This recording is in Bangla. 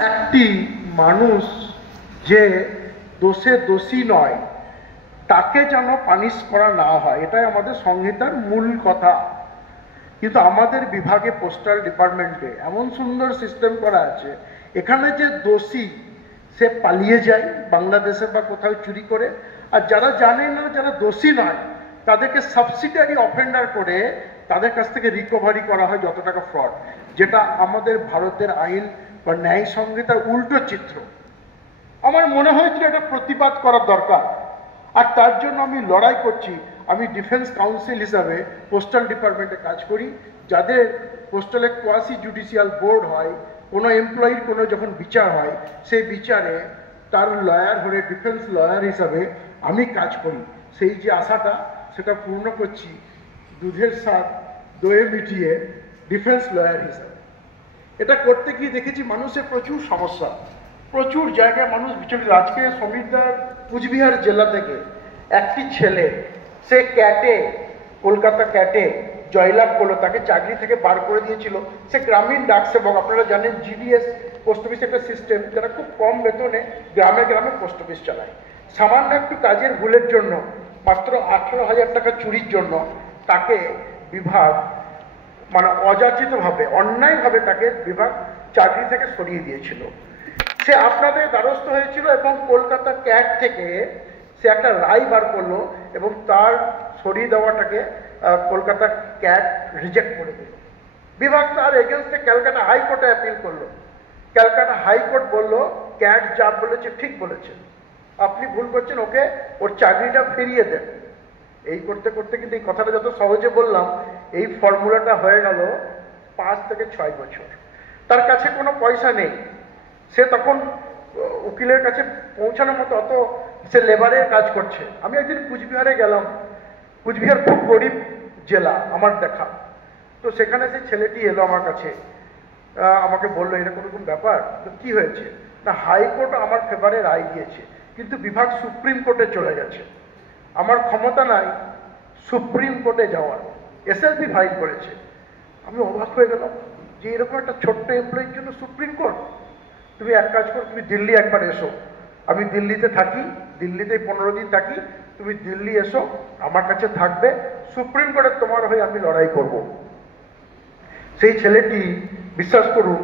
একটি মানুষ যে দোষে দোষী নয় তাকে যেন পানিশ করা না হয়, এটাই আমাদের সংহিতার মূল কথা। কিন্তু আমাদের বিভাগে পোস্টাল ডিপার্টমেন্টে এমন সুন্দর সিস্টেম করা আছে, এখানে যে দোষী সে পালিয়ে যায় বাংলাদেশে বা কোথাও চুরি করে, আর যারা জানে না, যারা দোষী নয়, তাদেরকে সাবসিডিয়ারি অফেন্ডার করে তাদের কাছ থেকে রিকভারি করা হয় যত টাকা ফ্রড, যেটা আমাদের ভারতের আইন বা ন্যায় সংহিতার উল্টো চিত্র। আমার মনে হয়েছিল এটা প্রতিবাদ করার দরকার, আর তার জন্য আমি লড়াই করছি। আমি ডিফেন্স কাউন্সিল হিসাবে পোস্টাল ডিপার্টমেন্টে কাজ করি। যাদের পোস্টালে কোয়াসি জুডিশিয়াল বোর্ড হয়, কোনো এমপ্লয়ির কোনো যখন বিচার হয়, সেই বিচারে তার লয়ার হয়ে ডিফেন্স লয়ার হিসাবে আমি কাজ করি। সেই যে আশাটা সেটা পূর্ণ করছি দুধের স্বাদ দয়ে মিটিয়ে ডিফেন্স লয়ার হিসাবে। এটা করতে গিয়ে দেখেছি মানুষের প্রচুর সমস্যা, প্রচুর জায়গায় মানুষ বিচলিত। আজকে সমীরদার কুচবিহার জেলা থেকে একটি ছেলে, সে ক্যাটে, কলকাতা ক্যাটে জয়লাভ করলো, তাকে চাকরি থেকে বার করে দিয়েছিল। সে গ্রামীণ ডাক সেবক, আপনারা জানেন জিডিএস পোস্ট অফিস একটা সিস্টেম, যারা খুব কম বেতনে গ্রামে গ্রামে পোস্ট অফিস চালায়। সামান্য একটু কাজের ভুলের জন্য, মাত্র 18,000 টাকা চুরির জন্য তাকে বিভাগ মানে অযাচিতভাবে, অন্যায়ভাবে তাকে বিভাগ চাকরি থেকে সরিয়ে দিয়েছিল। সে আপনাদের দ্বারস্থ হয়েছিল এবং কলকাতা ক্যাট থেকে সে একটা রায় বার করলো এবং তার সরিয়ে দেওয়াটাকে কলকাতা ক্যাট রিজেক্ট করে দিল। বিভাগ তার এগেনস্টে ক্যালকাটা হাইকোর্টে অ্যাপিল করলো। ক্যালকাটা হাইকোর্ট বলল ক্যাট যা বলেছে ঠিক বলেছে, আপনি ভুল করছেন, ওকে ওর চাকরিটা ফিরিয়ে দেন। এই করতে করতে কিন্তু এই কথাটা যত সহজে বললাম, এই ফর্মুলাটা হয়ে গেল 5 থেকে 6 বছর। তার কাছে কোনো পয়সা নেই, সে তখন উকিলের কাছে পৌঁছানোর মতো অত, সে লেবারের কাজ করছে। আমি একদিন কুচবিহারে গেলাম, কুচবিহার খুব গরিব জেলা আমার দেখা। তো সেখানে সেই ছেলেটি এলো আমার কাছে, আমাকে বললো এরকম এরকম ব্যাপার। তো কি হয়েছে না, হাইকোর্ট আমার ফেভারে রায় দিয়েছে, কিন্তু বিভাগ সুপ্রিম কোর্টে চলে গেছে। আমার ক্ষমতা নাই সুপ্রিম কোর্টে যাওয়ার, এসএলপি ফাইল করেছে। আমি অবাক হয়ে গেলাম যে এরকম একটা ছোট্ট এমপ্লয়ির জন্য সুপ্রিম কোর্ট। তুমি এক কাজ করো, তুমি দিল্লি একবার এসো, আমি দিল্লিতে থাকি, দিল্লিতে 15 দিন থাকি, তুমি দিল্লি এসো, আমার কাছে থাকবে, সুপ্রিম কোর্টে তোমার হয়ে আমি লড়াই করব। সেই ছেলেটি, বিশ্বাস করুন,